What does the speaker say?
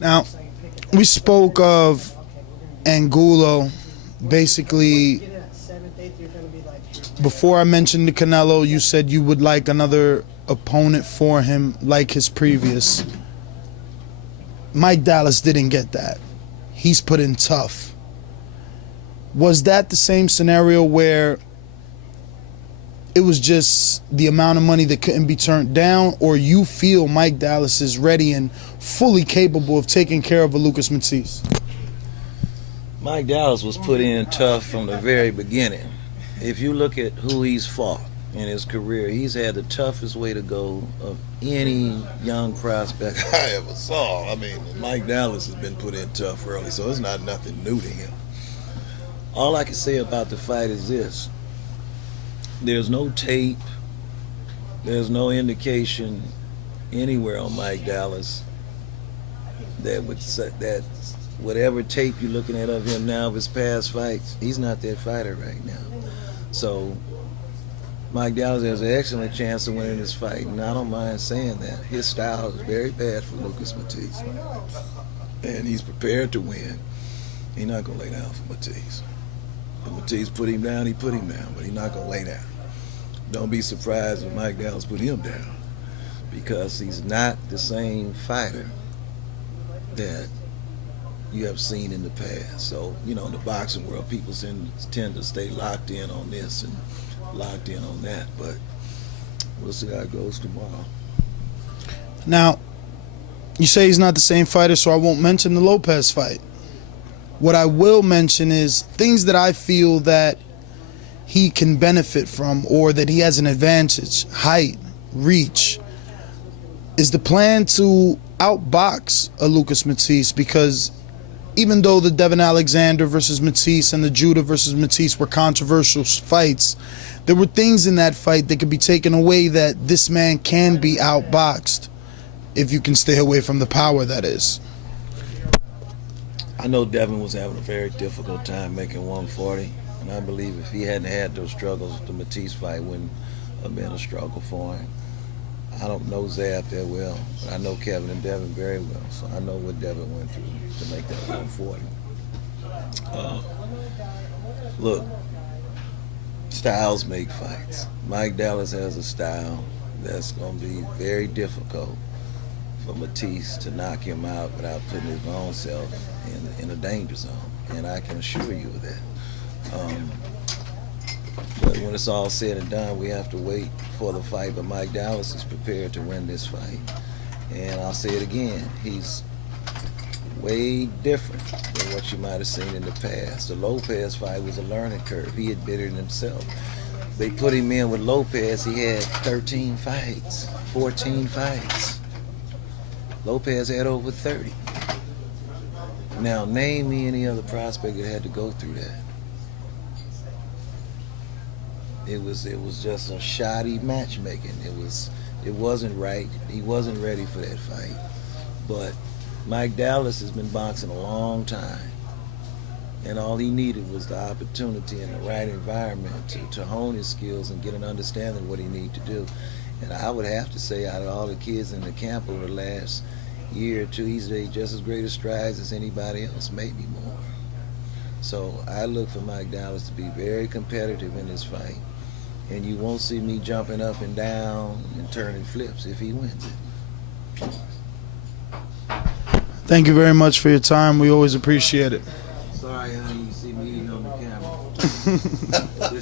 Now, we spoke of Angulo. Basically, before I mentioned the Canelo, you said you would like another opponent for him like his previous. Mike Dallas didn't get that. He's put in tough. Was that the same scenario where it was just the amount of money that couldn't be turned down, or you feel Mike Dallas is ready and fully capable of taking care of a Lucas Matthysse? Mike Dallas was put in tough from the very beginning. If you look at who he's fought in his career, he's had the toughest way to go of any young prospect I ever saw. I mean, Mike Dallas has been put in tough early, so it's not nothing new to him. All I can say about the fight is this. There's no tape, there's no indication anywhere on Mike Dallas that would say that whatever tape you're looking at of him now of his past fights, he's not that fighter right now. So Mike Dallas has an excellent chance of winning this fight, and I don't mind saying that. His style is very bad for Lucas Matthysse, and he's prepared to win. He's not going to lay down for Matthysse. If Matthysse put him down, he put him down, but he's not going to lay down. Don't be surprised if Mike Dallas put him down, because he's not the same fighter that you have seen in the past. So, you know, in the boxing world, people tend to stay locked in on this and locked in on that, but we'll see how it goes tomorrow. Now, you say he's not the same fighter, so I won't mention the Lopez fight. What I will mention is things that I feel that he can benefit from, or that he has an advantage: height, reach. Is the plan to outbox a Lucas Matthysse? Because even though the Devin Alexander versus Matthysse and the Judah versus Matthysse were controversial fights, there were things in that fight that could be taken away that this man can be outboxed if you can stay away from the power, that is. I know Devin was having a very difficult time making 140, and I believe if he hadn't had those struggles, the Matthysse fight wouldn't have been a struggle for him. I don't know Zab that well, but I know Kevin and Devin very well, so I know what Devin went through to make that 140. Look, styles make fights. Mike Dallas has a style that's going to be very difficult for Matthysse to knock him out without putting his own self in a danger zone, and I can assure you of that. But when it's all said and done, we have to wait for the fight, but Mike Dallas is prepared to win this fight. And I'll say it again, he's way different than what you might have seen in the past. The Lopez fight was a learning curve. He admitted it himself. They put him in with Lopez, he had 13 fights, 14 fights. Lopez had over 30. Now, name me any other prospect that had to go through that. It was just a shoddy matchmaking. It wasn't right. He wasn't ready for that fight. But Mike Dallas has been boxing a long time, and all he needed was the opportunity and the right environment to hone his skills and get an understanding of what he needed to do. And I would have to say, out of all the kids in the camp over the last year or two, he's made just as great a strides as anybody else, maybe more. So I look for Mike Dallas to be very competitive in this fight, and you won't see me jumping up and down and turning flips if he wins it. Thank you very much for your time. We always appreciate it. Sorry, honey, you see me eating on the camera.